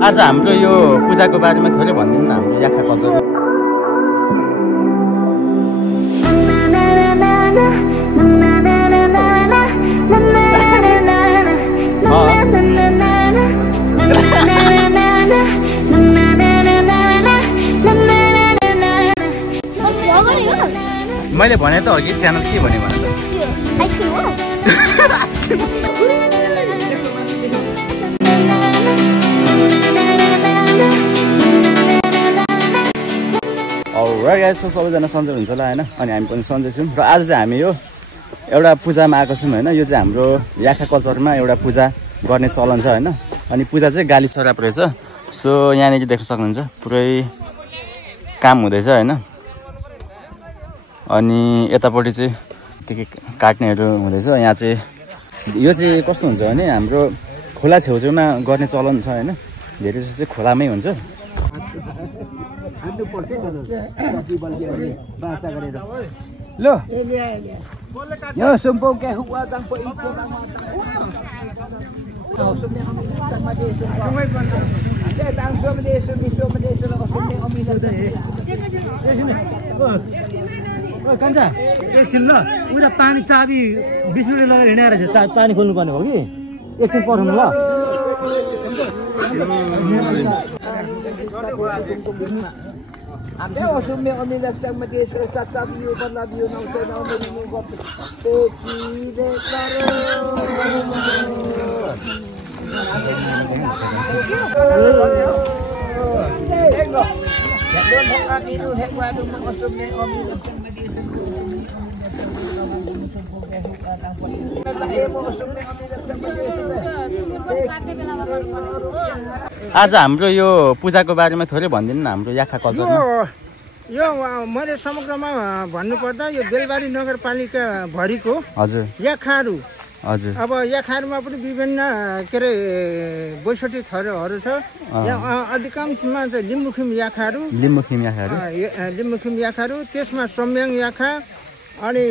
आज हाम्रो यो पूजाको बारेमा थोरै भनिदिनु न हाम्रो याखा कल्चर। मैले भने त अघि च्यानल के भने त सबैजना सन्चै हुन्छ होला होइन। अनि हामी पनि सन्चै छौँ र आज चाहिँ हामी यो एउटा पूजामा आएको छौँ होइन। यो चाहिँ हाम्रो याखा कल्चरमा एउटा पूजा गर्ने चलन छ होइन। अनि पूजा चाहिँ गाली सराप रहेछ। सो यहाँनिर देख्न सक्नुहुन्छ पुरै काम हुँदैछ होइन। अनि यतापट्टि चाहिँ के काट्नेहरू हुँदैछ। यहाँ चाहिँ यो चाहिँ कस्तो हुन्छ भने हाम्रो खोला छेउछेउमा गर्ने चलन छ होइन। धेरै जस्तो चाहिँ खोलामै हुन्छ। लो यो सुम्पो के हुआ तंग पो इको कान्छा एकछिन ल उता पानी चाबी विष्णुले लगेर हिँडेर रहेछ। पानी खोल्नु पर्ने हो कि एकछिन पठाउनु ल। Ada osumnya kami datang mati serta tabiu berlabiu nau saya nau menu gop teki dekaro. Tengok, jangan hengak itu hengak itu osumnya kami datang mati आज हाम्रो यो पूजाको बारेमा थोरै भनिदिनु न हाम्रो याखा कल्चरमा। यो मैले समग्रमा भन्नुपर्दा यो बेलबारी नगरपालिका भरिको हजुर याखाहरू हजुर अब याखाहरूमा पनि विभिन्न के अरे 62 थरहरू छ। यहाँ अधिकांशमा चाहिँ लिम्बुखिम याखाहरू त्यसमा सम्याङ याखा अनि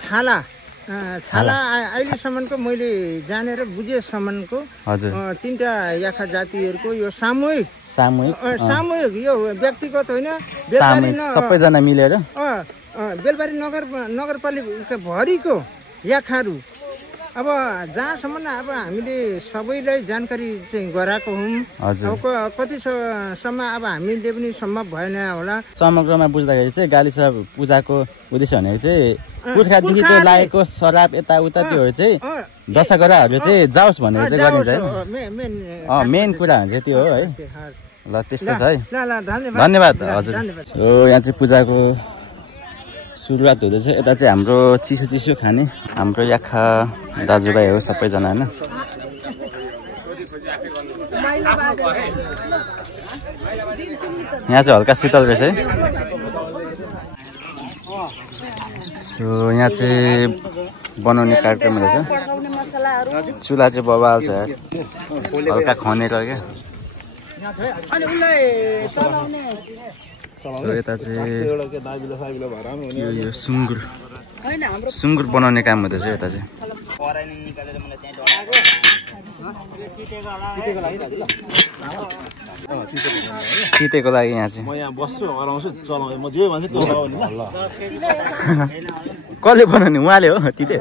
छाला अहिलेसम्मको मैले जानेर बुझेसम्मको तीनटा याखा जातिहरूको यो सामूहिक यो व्यक्तिगत होइन सबैजना मिलेर बेलबारी नगरपालिका भरिको याखाहरू अब जहाँसम्म अब हामीले सबैलाई जानकारी चाहिँ गराएको हौँ। कतिसम्म अब हामीले पनि सम्भव भएन होला। समग्रमा बुझ्दाखेरि चाहिँ गालिसा पूजाको उद्देश्य भनेको चाहिँ पुर्खादेखिको लागेको शराब यताउता त्योहरू चाहिँ दशागराहरू चाहिँ जाओस् भनेर चाहिँ गरिन्छ है। मेन कुरा हुन्छ त्यो हो है। ल त्यस्तो छ है। धन्यवाद हजुर। यहाँ चाहिँ पूजाको सुरुवात हुँदैछ। यता चाहिँ हाम्रो चिसो खाने हाम्रो याखा दाजुभाइ हो सबैजना होइन। यहाँ चाहिँ हल्का शीतल रहेछ है। सो यहाँ चाहिँ बनाउने कार्यक्रम रहेछ। चुला चाहिँ बबाल छ यार, हल्का खनेर क्या। यता चाहिँ यो सुँगुर बनाउने काम हुँदैछ यता चाहिँ। तितेको लागि यहाँ चाहिँ कसले बनाउने उहाँले हो तिते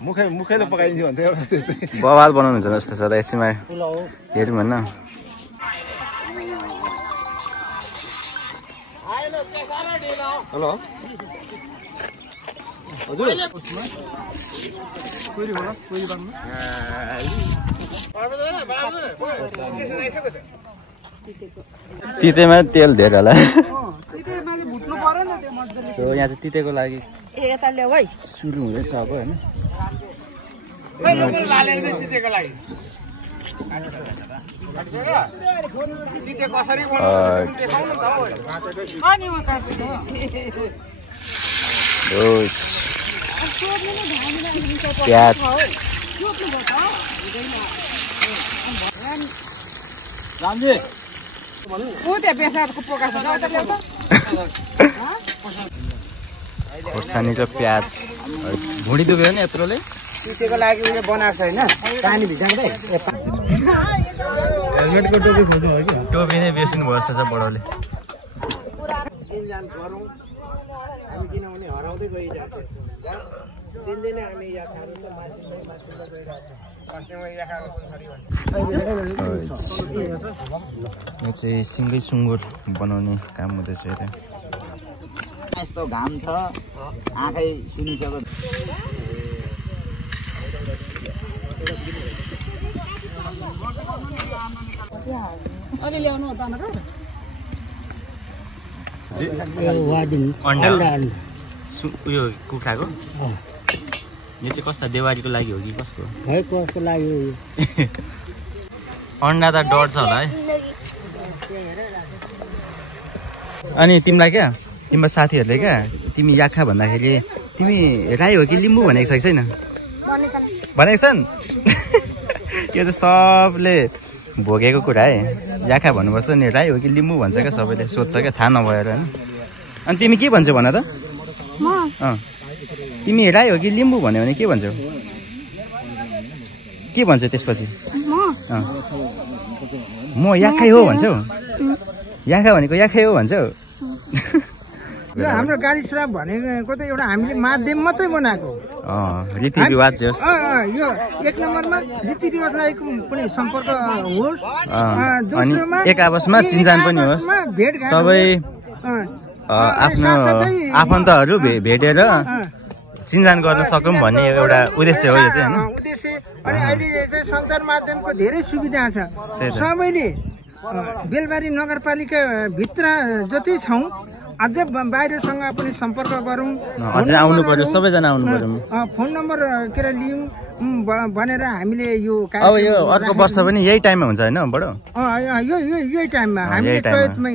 मुखैले पकाइदिन्छ भन्थ्यो बवाल बनाउनुहुन्छ जस्तो छ। एकछिनमा हेरौँ भन्न। हेलो हजुर तितेमा तेल धेरै होला। सो यहाँ चाहिँ तितेको लागि सुरु हुँदैछ अब होइन। प्याज खोर्सानी र प्याज भुँडी दुख्यो नि यत्रोले। तितेको लागि उयो बनाएको छ होइन पानी भिजाउँदै। हेलमेटको टोपी खोज्नु हो कि टोपी नै बिर्सिनु भयो जस्तो छ बडाले हामी किनभने हराउँदै गइरहेको दिनदिनै हामी यात्राहरू त मासिँदै यो चाहिँ सिँगै सुँगुर बनाउने काम हुँदैछ यता यस्तो घाम छ आँखै सुनिसक्यो अलि ल्याउनु हो टमाटर उयो कुखुराको यो चाहिँ कस्तो देवारीको लागि हो कि कसको कसको लागि अन्डा त डढ्छ होला है अनि तिमीलाई क्या तिम्रो साथीहरूले क्या तिमी याखा भन्दाखेरि तिमी राई हो कि लिम्बू भनेको छ कि छैन भनेको छन् यो चाहिँ सबले भोगेको कुरा है याखा भन्नुपर्छ नि राई हो कि लिम्बू भन्छ क्या सबैले सोध्छ क्या थाहा नभएर होइन अनि तिमी के भन्छौ भन त तिमी राई हो कि लिम्बू भन्यो भने के भन्छौ के भन्छ त्यसपछि म याखै हो भन्छौ याखा भनेको याखै हो भन्छौ यो हाम्रो गाडी श्राप भनेको त एउटा हामीले माध्यम मात्रै बनाएको रीतिरिवाज यो एक नम्बरमा रीतिरिवाजलाई पनि सम्पर्क होस् दोस्रोमा एक आपसमा चिन्जान पनि होस् सबै आफ्नो आफन्तहरू भेटेर चिन्जान गर्न सकौँ भन्ने एउटा उद्देश्य हो यो चाहिँ हैन उद्देश्य अनि अहिले चाहिँ सञ्चार माध्यमको धेरै सुविधा छ सबैले बेलबारी नगरपालिका भित्र जति छौँ अझ बाहिरसँग पनि सम्पर्क गरौँ अझै आउनु पर्यो सबैजना आउनु पर्यो फोन नम्बर के अरे लियौँ भनेर हामीले यो अब यो अर्को वर्ष पनि यही टाइममा हुन्छ हैन बडो यही टाइममा हामीले चैतमै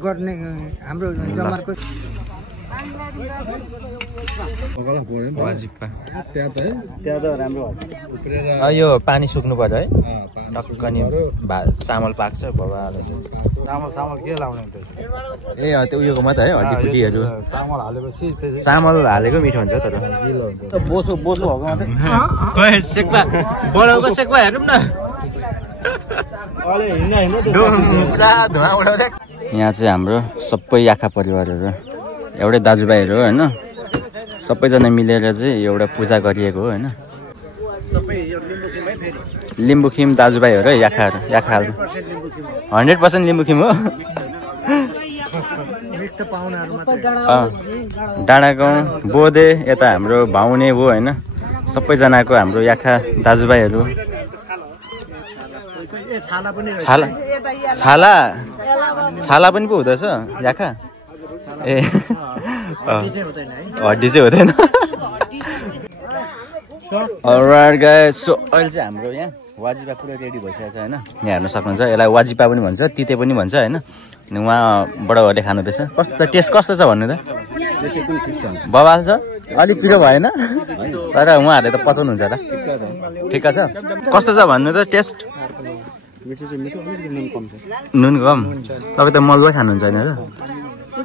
गर्ने हाम्रो जमर्को यो पानी सुक्नु पर्यो है टक्क नि चामल पाक्छ भवाले चामल के लाउने ए त्यो उयोको मात्रै है हड्डीपुटीहरू चामल हालेपछि चामल हालेको मिठो हुन्छ तर बोसो भएको खोइ सेक्वा बडाउको सेक्वा हेरौँ न पुरा धुवा उडाउँदै यहाँ चाहिँ हाम्रो सबै याखा परिवारहरू एउटै दाजुभाइहरू हो हैन सबैजना मिलेर चाहिँ एउटा पूजा गरिएको हो हैन लिम्बुखिम दाजुभाइहरू है याखाहरू 100% लिम्बुखिम हो डाँडागाउँ बोधे यता हाम्रो भाउने हो हैन सबैजनाको हाम्रो याखा दाजुभाइहरू छाला पनि पो हुँदैछ याखा ए हड्डी चाहिँ हुँदैन अलराइट गाइस सो अहिले चाहिँ हाम्रो यहाँ वाजिपा पुरा रेडी भइसकेको छ हैन यहाँ हेर्न सक्नुहुन्छ यसलाई वाजिपा पनि भन्छ तिते पनि भन्छ हैन अनि उहाँबाटहरूले खानुहुँदैछ कस्तो छ टेस्ट कस्तो छ भन्नु त बवाल छ अलिक पिरो भएन तर उहाँहरूले त पचाउनुहुन्छ होला ठिक छ कस्तो छ भन्नु त टेस्ट नुन कम तपाईँ त मलुवा खानुहुन्छ होइन त ए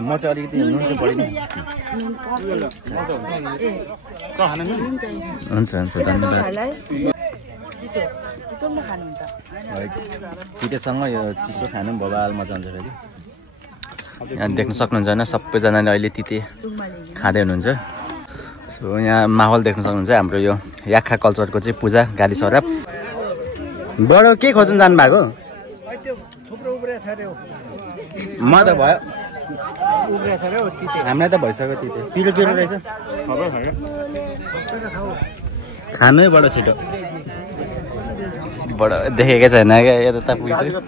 म चाहिँ अलिकति नुन चाहिँ बढी नै हुन्छ धन्यवाद तितेसँग यो चिसो खानु पनि बबाल मजा आउँछ फेरि यहाँ देख्न सक्नुहुन्छ होइन सबैजनाले अहिले तिते खाँदै हुनुहुन्छ सो यहाँ माहौल देख्न सक्नुहुन्छ हाम्रो यो याखा कल्चरको चाहिँ पूजा गाली सराप बडो के खोज्नु जानु भएको म त भयो हामीलाई त भइसक्यो तिते पिरो पिरो रहेछ खानै बडो छिटो बडो देखेकै छैन क्या यता पुगिसक्यो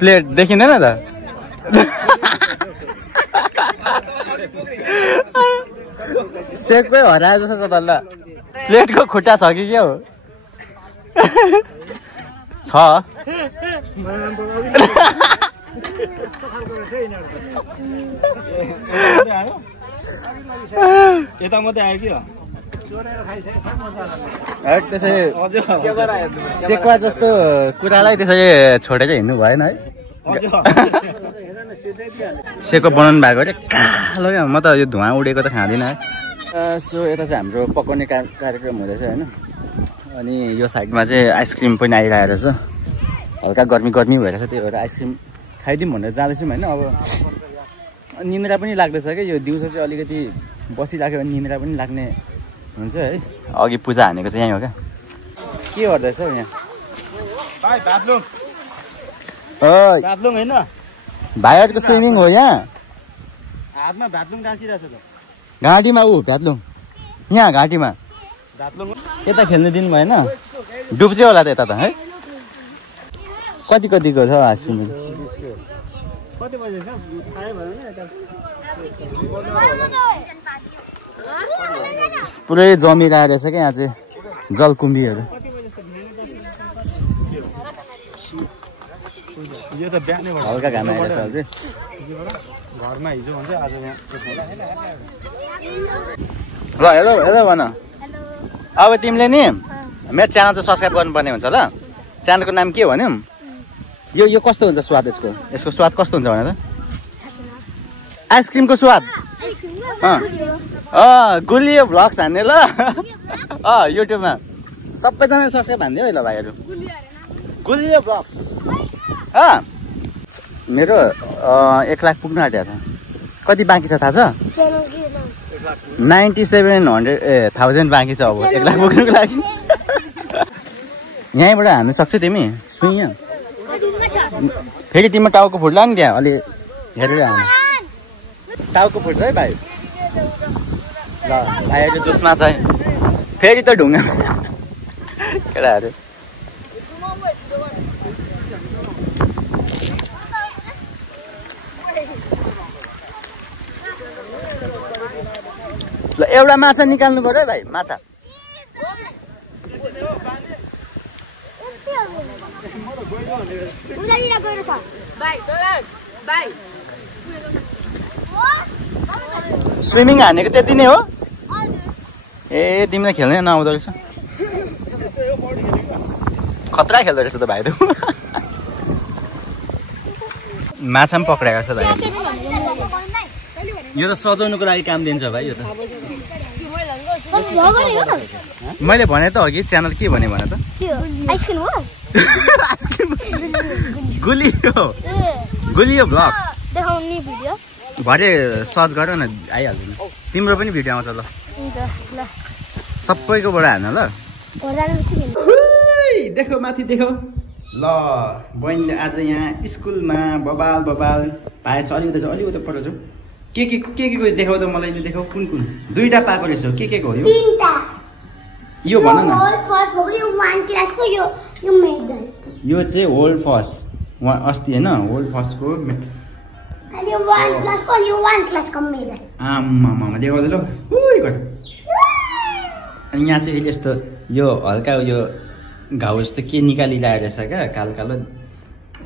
प्लेट देखिँदैन त सेकमै हराए जस्तो छ तल्ला प्लेटको खुट्टा छ कि के हो छ यता मात्रै आयो कि त्यसै सेक्वा जस्तो कुरालाई त्यसरी छोडेर हिँड्नु भएन है सेको बनाउनु भएको अरे कालो क्या म त यो धुवा उडेको त खाँदिनँ है सो यता चाहिँ हाम्रो पकाउने कार्यक्रम हुँदैछ होइन अनि यो साइडमा चाहिँ आइसक्रिम पनि आइरहेको रहेछ हल्का गर्मी भइरहेछ त्यही भएर आइसक्रिम खाइदिउँ भनेर जाँदैछौँ होइन अब निन्द्रा पनि लाग्दैछ क्या यो दिउँसो चाहिँ अलिकति बसिराख्यो भने निन्द्रा पनि लाग्ने हुन्छ है अघि पूजा हानेको चाहिँ यहीँ हो क्या के गर्दैछ हौ यहाँ भाइहरूको स्विमिङ हो यहाँ हातमा भातलुङ डाँसिरहेछ त घाँटीमा भ्यात्लुङ यहाँ घाँटीमा यता खेल्नु दिनु भएन डुब्छ होला त यता त है कतिको छ स्विमिङ पुरै जमिरहेको रहेछ क्या यहाँ चाहिँ जलकुम्बीहरू हल्का घाम आइरहेछ अझै घरमा हिजो भन्छ आज यहाँ ल हेलो भन अब तिमीले नि मेरो च्यानल चाहिँ सब्सक्राइब गर्नुपर्ने हुन्छ ल च्यानलको नाम के भन्यौ यो कस्तो हुन्छ स्वाद यसको स्वाद कस्तो हुन्छ भने त आइसक्रिमको स्वाद गुलियो भ्लग्स हान्ने ल युट्युबमा सबैजना सब्सक्राइब हान्दियो है ल भाइहरू गुलियो भ्लग्स मेरो 1 लाख पुग्नु आँट्यो त कति बाँकी छ थाहा छ 97,000 बाँकी छ अब 1 लाख पुग्नुको लागि यहीँबाट हान्नु सक्छौ तिमी सुइँ फेरि तिम्रो टाउको फुट्ला नि त्यहाँ अलि हेरेर हान्नु टाउको फुट्छ है भाइ ल भाइहरू जोसमा छ है फेरि त ढुङ्गा केटाहरू ल एउटा माछा निकाल्नु पर्यो है भाइ माछा स्विमिङ हानेको त्यति नै हो ए तिमीलाई खेल्नै नआउँदो रहेछ खतरा खेल्दो रहेछ त भाइ त माछा पनि पक्राएको छ भाइ यो त सजाउनुको लागि काम दिन्छ भाइ यो त मैले भने त अघि च्यानल के भने त गुलियो भ्लग्स भरे सर्च गर न आइहाल्छ नि तिम्रो पनि भिडियो आउँछ ल सबैकोबाट हाल्न ल देखो माथि देखो ल बहिनीले आज यहाँ स्कुलमा बबाल पाएछ अलिकति पठाउँछु के देखाउ त मलाई देखाउ कुन दुईटा पाएको रहेछ के को हो यो भन न यो चाहिँ होल्ड फर्स्ट अस्ति होइन होल्ड फर्स्टको आमा देखाउँदै ल अनि यहाँ चाहिँ यस्तो यो हल्का यो घाउ जस्तो के निकालिरहेको रहेछ क्या कालो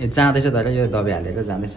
जाँदैछ तर यो दबाई हालेर जाँदैछ